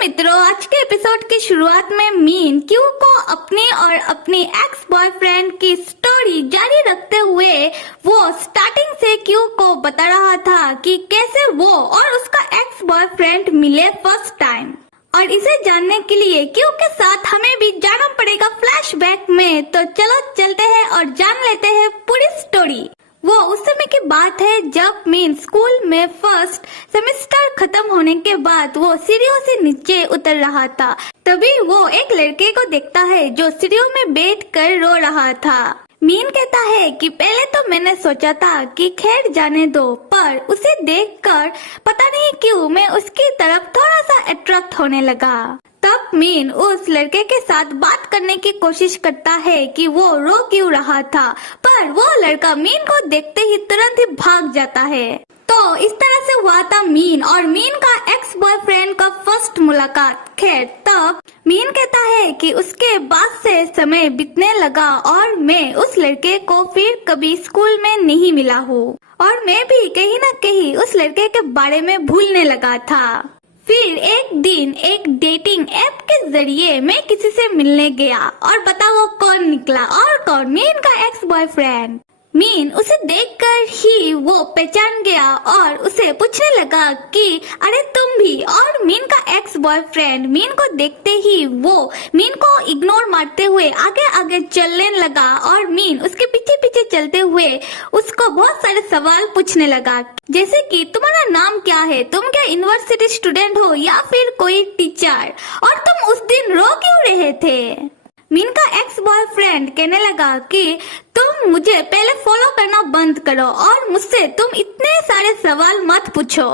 मित्रों, आज के एपिसोड की शुरुआत में मीन क्यू को अपनी और अपनी एक्स बॉयफ्रेंड की स्टोरी जारी रखते हुए वो स्टार्टिंग से क्यू को बता रहा था कि कैसे वो और उसका एक्स बॉयफ्रेंड मिले फर्स्ट टाइम। और इसे जानने के लिए क्यू के साथ हमें भी जाना पड़ेगा फ्लैशबैक में। तो चलो चलते हैं और जान लेते हैं पूरी स्टोरी। वो उस समय की बात है जब मीन स्कूल में फर्स्ट सेमेस्टर खत्म होने के बाद वो सीढ़ियों से नीचे उतर रहा था। तभी वो एक लड़के को देखता है जो सीढ़ियों में बैठकर रो रहा था। मीन कहता है कि पहले तो मैंने सोचा था कि खैर जाने दो, पर उसे देखकर पता नहीं क्यों मैं उसकी तरफ थोड़ा सा अट्रैक्ट होने लगा। तब मीन उस लड़के के साथ बात करने की कोशिश करता है कि वो रो क्यों रहा था, पर वो लड़का मीन को देखते ही तुरंत ही भाग जाता है। तो इस तरह से हुआ था मीन और मीन का एक्स बॉयफ्रेंड का फर्स्ट मुलाकात। खैर तब मीन कहता है कि उसके बाद से समय बीतने लगा और मैं उस लड़के को फिर कभी स्कूल में नहीं मिला हूँ और मैं भी कहीं न कहीं उस लड़के के बारे में भूलने लगा था। फिर एक दिन एक डेटिंग ऐप के जरिए मैं किसी से मिलने गया और बताओ कौन निकला और कौन, मीन का एक्स बॉयफ्रेंड। मीन उसे देखकर ही वो पहचान गया और उसे पूछने लगा कि अरे तुम भी, और मीन का एक्स बॉयफ्रेंड मीन को देखते ही वो मीन को इग्नोर मारते हुए आगे आगे चलने लगा और मीन उसके पीछे पीछे चलते हुए उसको बहुत सारे सवाल पूछने लगा, जैसे कि तुम्हारा नाम क्या है, तुम क्या यूनिवर्सिटी स्टूडेंट हो या फिर कोई टीचर, और तुम उस दिन रो क्यों रहे थे। मीन का एक्स बॉयफ्रेंड कहने लगा कि तुम मुझे पहले फॉलो करना बंद करो और मुझसे तुम इतने सारे सवाल मत पूछो।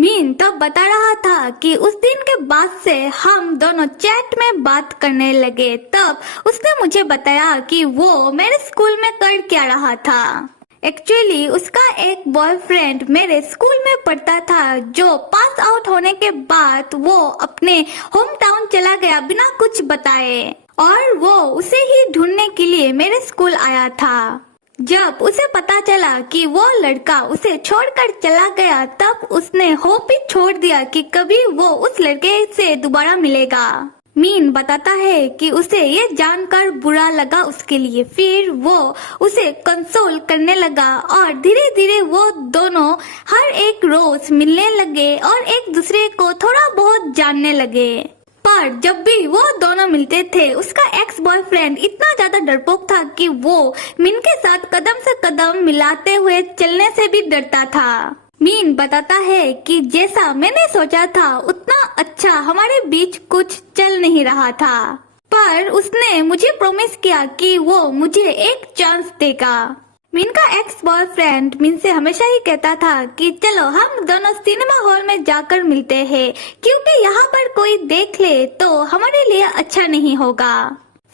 मीन तो बता रहा था कि उस दिन के बाद से हम दोनों चैट में बात करने लगे। तब उसने मुझे बताया कि वो मेरे स्कूल में कर क्या रहा था। एक्चुअली उसका एक बॉयफ्रेंड मेरे स्कूल में पढ़ता था जो पास आउट होने के बाद वो अपने होम टाउन चला गया बिना कुछ बताए, और वो उसे ही ढूंढने के लिए मेरे स्कूल आया था। जब उसे पता चला कि वो लड़का उसे छोड़कर चला गया तब उसने होप ही छोड़ दिया कि कभी वो उस लड़के से दोबारा मिलेगा। मीन बताता है कि उसे ये जानकर बुरा लगा उसके लिए। फिर वो उसे कंसोल करने लगा और धीरे धीरे वो दोनों हर एक रोज मिलने लगे और एक दूसरे को थोड़ा बहुत जानने लगे। पर जब भी वो दोनों मिलते थे उसका एक्स बॉयफ्रेंड इतना ज्यादा डरपोक था कि वो मीन के साथ कदम से कदम मिलाते हुए चलने से भी डरता था। मीन बताता है कि जैसा मैंने सोचा था उतना अच्छा हमारे बीच कुछ चल नहीं रहा था, पर उसने मुझे प्रॉमिस किया कि वो मुझे एक चांस देगा। मीन का एक्स बॉयफ्रेंड मीन से हमेशा ही कहता था कि चलो हम दोनों सिनेमा हॉल में जाकर मिलते हैं, क्योंकि यहाँ पर कोई देख ले तो हमारे लिए अच्छा नहीं होगा।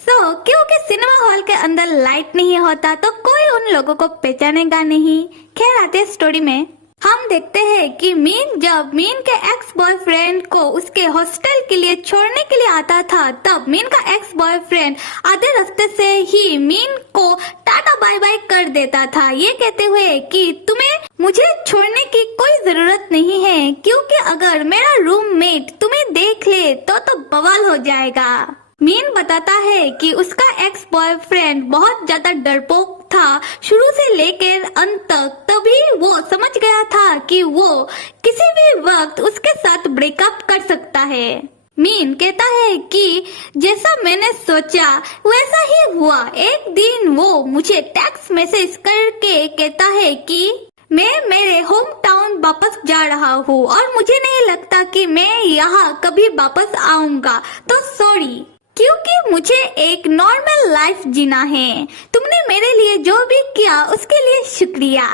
क्योंकि सिनेमा हॉल के अंदर लाइट नहीं होता तो कोई उन लोगों को पहचानेगा नहीं। खैर आते स्टोरी में हम देखते हैं कि मीन जब मीन के एक्स बॉयफ्रेंड को उसके हॉस्टल के लिए छोड़ने के लिए आता था तब मीन का एक्स बॉयफ्रेंड आधे रास्ते से ही मीन को टाटा बाय बाय कर देता था, ये कहते हुए कि तुम्हें मुझे छोड़ने की कोई जरूरत नहीं है, क्योंकि अगर मेरा रूममेट तुम्हें देख ले तो बवाल हो जाएगा। मीन बताता है कि उसका एक्स बॉयफ्रेंड बहुत ज्यादा डरपोक था शुरू से लेकर अंत तक, तभी वो समझ गया था कि वो किसी भी वक्त उसके साथ ब्रेकअप कर सकता है। मीन कहता है कि जैसा मैंने सोचा वैसा ही हुआ। एक दिन वो मुझे टेक्स्ट मैसेज करके कहता है कि मैं मेरे होम टाउन वापस जा रहा हूँ और मुझे नहीं लगता कि मैं यहाँ कभी वापस आऊंगा, तो सॉरी, क्योंकि मुझे एक नॉर्मल लाइफ जीना है। तुमने मेरे लिए जो भी किया उसके लिए शुक्रिया।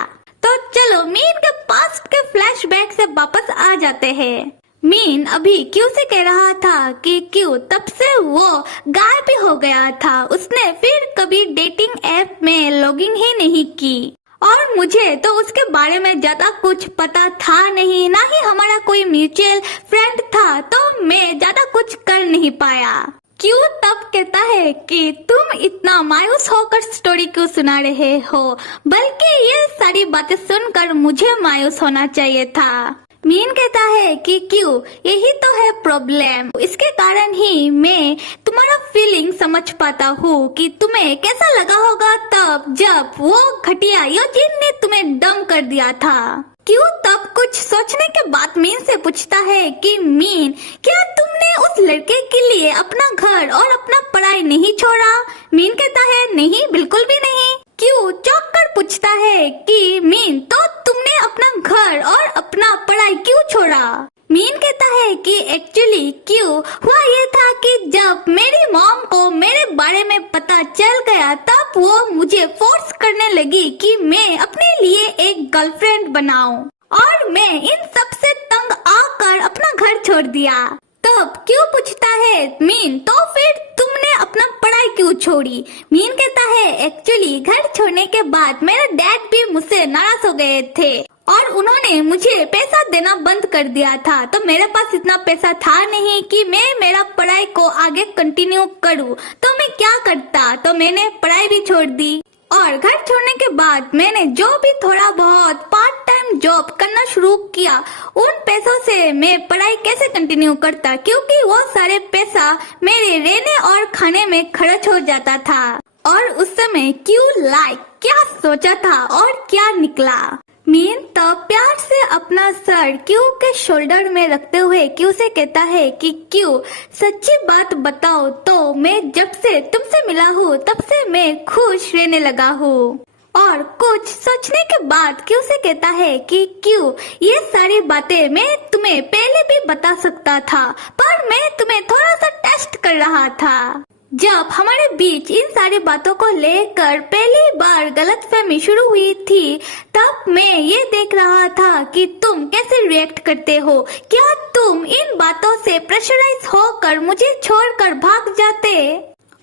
तो चलो मीन के पास्ट के फ्लैशबैक से वापस आ जाते हैं। मीन अभी क्यू से कह रहा था कि क्यू तब से वो गायब भी हो गया था, उसने फिर कभी डेटिंग ऐप में लॉगिन ही नहीं की और मुझे तो उसके बारे में ज्यादा कुछ पता था नहीं, ना ही हमारा कोई म्यूचुअल फ्रेंड था, तो मैं ज्यादा कुछ कर नहीं पाया। क्यों तब कहता है कि तुम इतना मायूस होकर स्टोरी क्यों सुना रहे हो, बल्कि ये सारी बातें सुनकर मुझे मायूस होना चाहिए था। मीन कहता है कि क्यों, यही तो है प्रॉब्लम। इसके कारण ही मैं तुम्हारा फीलिंग समझ पाता हूँ कि तुम्हें कैसा लगा होगा तब जब वो घटिया योजिन ने तुम्हें डम कर दिया था। क्यों तब कुछ सोचने के बाद मीन से पूछता है कि मीन, क्या तुमने उस लड़के के लिए अपना घर और अपना पढ़ाई नहीं छोड़ा? मीन कहता है नहीं, बिल्कुल भी नहीं। क्यों चौंक कर पूछता है कि मीन, तो तुमने अपना घर और अपना पढ़ाई क्यों छोड़ा? मीन कहता है कि एक्चुअली क्यों हुआ ये था कि जब मेरी मॉम को मेरे बारे में पता चल गया तब वो मुझे फोर्स करने लगी कि मैं अपने लिए एक गर्लफ्रेंड बनाऊं, और मैं इन सब से तंग आकर अपना घर छोड़ दिया। तब क्यों पूछता है मीन, तो फिर तुमने अपना पढ़ाई क्यों छोड़ी? मीन कहता है एक्चुअली घर छोड़ने के बाद मेरे डैड भी मुझसे नाराज हो गए थे और उन्होंने मुझे पैसा देना बंद कर दिया था, तो मेरे पास इतना पैसा था नहीं कि मैं मेरा पढ़ाई को आगे कंटिन्यू करूं। तो मैं क्या करता, तो मैंने पढ़ाई भी छोड़ दी और घर छोड़ने के बाद मैंने जो भी थोड़ा बहुत पार्ट टाइम जॉब करना शुरू किया, उन पैसों से मैं पढ़ाई कैसे कंटिन्यू करता, क्योंकि वो सारे पैसा मेरे रहने और खाने में खर्च हो जाता था। और उस समय क्यों क्या सोचा था और क्या निकला? मीन तो प्यार से अपना सर क्यू के शोल्डर में रखते हुए क्यू से कहता है कि क्यू, सच्ची बात बताओ तो मैं जब से तुमसे मिला हूँ तब से मैं खुश रहने लगा हूँ। और कुछ सोचने के बाद क्यू से कहता है कि क्यू, ये सारी बातें मैं तुम्हें पहले भी बता सकता था, पर मैं तुम्हें थोड़ा सा टेस्ट कर रहा था। जब हमारे बीच इन सारी बातों को लेकर पहली बार गलतफहमी शुरू हुई थी, तब मैं ये देख रहा था कि तुम कैसे रिएक्ट करते हो। क्या तुम इन बातों से प्रेशराइज होकर मुझे छोड़कर भाग जाते?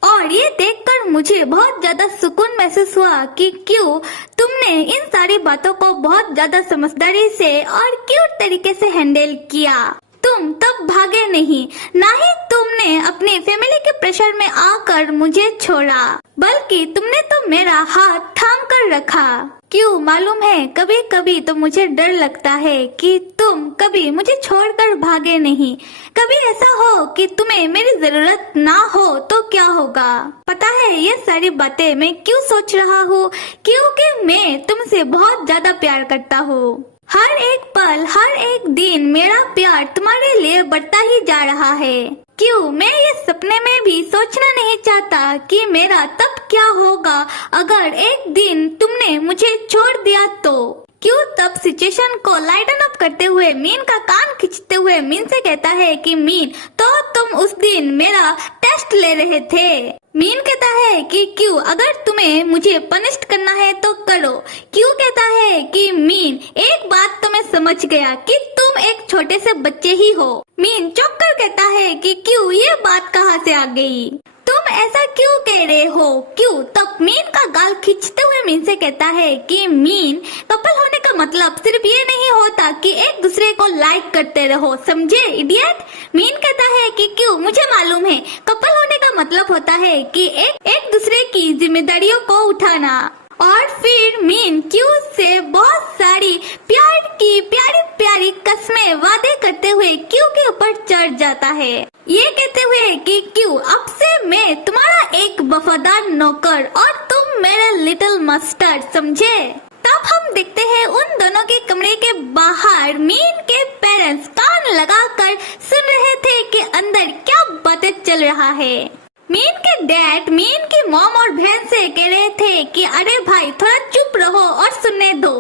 और ये देखकर मुझे बहुत ज्यादा सुकून महसूस हुआ कि क्यों तुमने इन सारी बातों को बहुत ज्यादा समझदारी से और क्यूट तरीके से हैंडल किया। तुम तब भागे नहीं, ना ही तुमने अपने फैमिली के प्रेशर में आकर मुझे छोड़ा, बल्कि तुमने तो मेरा हाथ थाम कर रखा। क्यों मालूम है, कभी कभी तो मुझे डर लगता है कि तुम कभी मुझे छोड़कर भागे नहीं। कभी ऐसा हो कि तुम्हें मेरी जरूरत ना हो तो क्या होगा? पता है ये सारी बातें मैं क्यों सोच रहा हूँ? क्योंकि मैं तुमसे बहुत ज्यादा प्यार करता हूँ। हर एक पल, हर एक दिन मेरा प्यार तुम्हारे लिए बढ़ता ही जा रहा है। क्यों मैं ये सपने में भी सोचना नहीं चाहता कि मेरा तब क्या होगा अगर एक दिन तुमने मुझे छोड़ दिया तो। क्यों तब सिचुएशन को लाइटन अप करते हुए मीन का कान खींचते हुए मीन से कहता है कि मीन, तो तुम उस दिन मेरा टेस्ट ले रहे थे। मीन कहता है कि क्यों, अगर तुम्हें मुझे पनिश करना है तो करो। क्यों कहता है कि मीन, एक बात तो मैं समझ गया कि तुम एक छोटे से बच्चे ही हो। मीन चौंक कर कहता है कि क्यों, ये बात कहाँ से आ गई? तुम ऐसा क्यों कह रहे हो? क्यों तब मीन का गाल खींचते हुए मीन से कहता है कि मीन, कपल होने का मतलब सिर्फ ये नहीं होता कि एक दूसरे को लाइक करते रहो, समझे इडियट? मीन कहता है कि क्यों, मुझे मालूम है, कपल होने का मतलब होता है कि एक दूसरे की जिम्मेदारियों को उठाना। और फिर मीन क्यू से बहुत सारी प्यार की प्यारी प्यारी कस्में वादे करते हुए क्यू के ऊपर चढ़ जाता है, ये कहते हुए कि क्यू, अब से मैं तुम्हारा एक वफादार नौकर और तुम मेरा लिटिल मस्टर्ड, समझे? तब हम देखते हैं उन दोनों के कमरे के बाहर मीन के पेरेंट्स कान लगाकर सुन रहे थे कि अंदर क्या बातें चल रहा है। मीन के डैड मीन की मॉम और बहन से कह रहे थे कि अरे भाई थोड़ा चुप रहो और सुनने दो।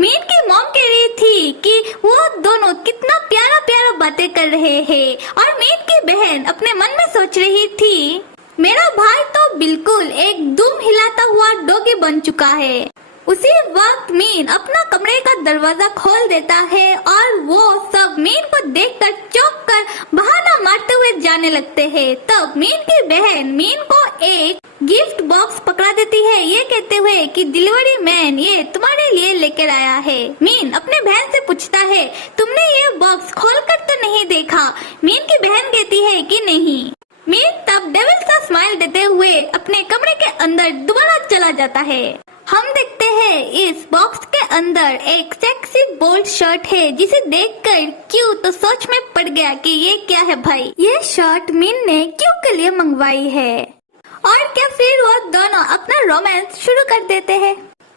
मीन की मॉम कह रही थी कि वो दोनों कितना प्यारा प्यारा बातें कर रहे हैं, और मीन की बहन अपने मन में सोच रही थी मेरा भाई तो बिल्कुल एक दुम हिलाता हुआ डॉगी बन चुका है। उसी वक्त मीन अपना कमरे का दरवाजा खोल देता है और वो सब मीन को देखकर चौंक कर बहाना मारते हुए जाने लगते हैं। तब मीन की बहन मीन को एक गिफ्ट बॉक्स पकड़ा देती है, ये कहते हुए कि डिलीवरी मैन ये तुम्हारे लिए लेकर आया है। मीन अपने बहन से पूछता है, तुमने ये बॉक्स खोलकर तो नहीं देखा? मीन की बहन कहती है कि नहीं। मीन तब डेविल सा स्माइल देते हुए अपने कमरे के अंदर दोबारा चला जाता है। हम देखते हैं इस बॉक्स के अंदर एक सेक्सी बोल्ड शर्ट है जिसे देखकर क्यू तो सोच में पड़ गया कि ये क्या है भाई। ये शर्ट मीन ने क्यू के लिए मंगवाई है और क्या फिर वो दोनों अपना रोमांस शुरू कर देते हैं।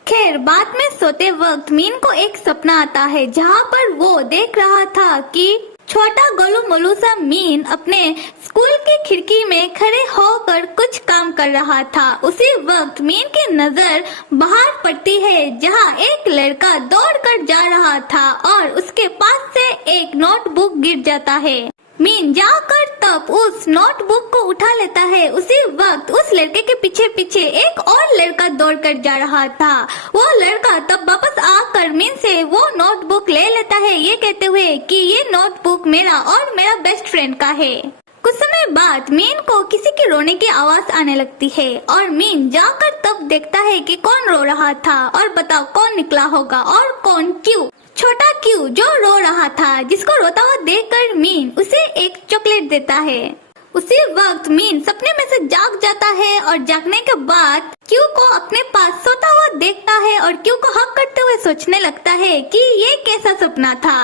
खैर बाद में सोते वक्त मीन को एक सपना आता है जहाँ पर वो देख रहा था कि छोटा गोलू मोलू सा मीन अपने स्कूल की खिड़की में खड़े होकर कुछ काम कर रहा था। उसी वक्त मीन की नजर बाहर पड़ती है जहाँ एक लड़का दौड़कर जा रहा था और उसके पास से एक नोटबुक गिर जाता है। मीन जाकर तब उस नोटबुक को उठा लेता है। उसी वक्त उस लड़के के पीछे पीछे एक और लड़का दौड़कर जा रहा था। वो लड़का तब वापस आकर मीन से वो नोटबुक ले लेता है, ये कहते हुए कि ये नोटबुक मेरा और मेरा बेस्ट फ्रेंड का है। कुछ समय बाद मीन को किसी के रोने की आवाज आने लगती है और मीन जाकर तब देखता है कि कौन रो रहा था और बताओ कौन निकला होगा और कौन क्यू। छोटा क्यू जो रो रहा था, जिसको रोता हुआ देखकर मीन उसे एक चॉकलेट देता है। उसी वक्त मीन सपने में से जाग जाता है और जागने के बाद क्यू को अपने पास सोता हुआ देखता है और क्यू को हक करते हुए सोचने लगता है कि ये कैसा सपना था।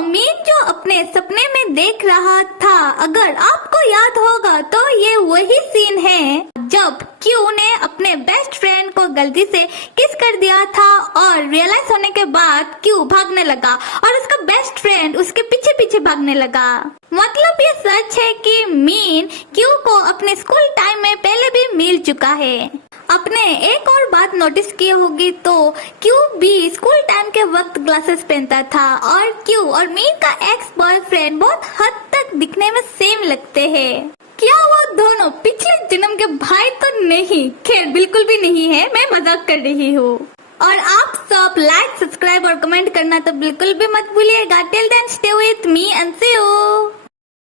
मीन जो अपने सपने में देख रहा था, अगर आपको याद होगा तो ये वही सीन है जब क्यू ने अपने बेस्ट फ्रेंड को गलती से किस कर दिया था और रियलाइज होने के बाद क्यू भागने लगा और उसका बेस्ट फ्रेंड उसके पीछे पीछे भागने लगा। मतलब ये सच है कि मीन क्यू को अपने स्कूल टाइम में पहले भी मिल चुका है। आपने एक और बात नोटिस की होगी तो क्यू भी स्कूल टाइम के वक्त ग्लासेस पहनता था और क्यू और मीन का एक्स बॉयफ्रेंड बहुत हद तक दिखने में सेम लगते हैं। क्या वो दोनों पिछले जन्म के भाई तो नहीं? खैर बिल्कुल भी नहीं है, मैं मजाक कर रही हूँ। और आप सब लाइक, सब्सक्राइब और कमेंट करना तो बिल्कुल भी मत भूलिएगा। Till then stay with me and see you.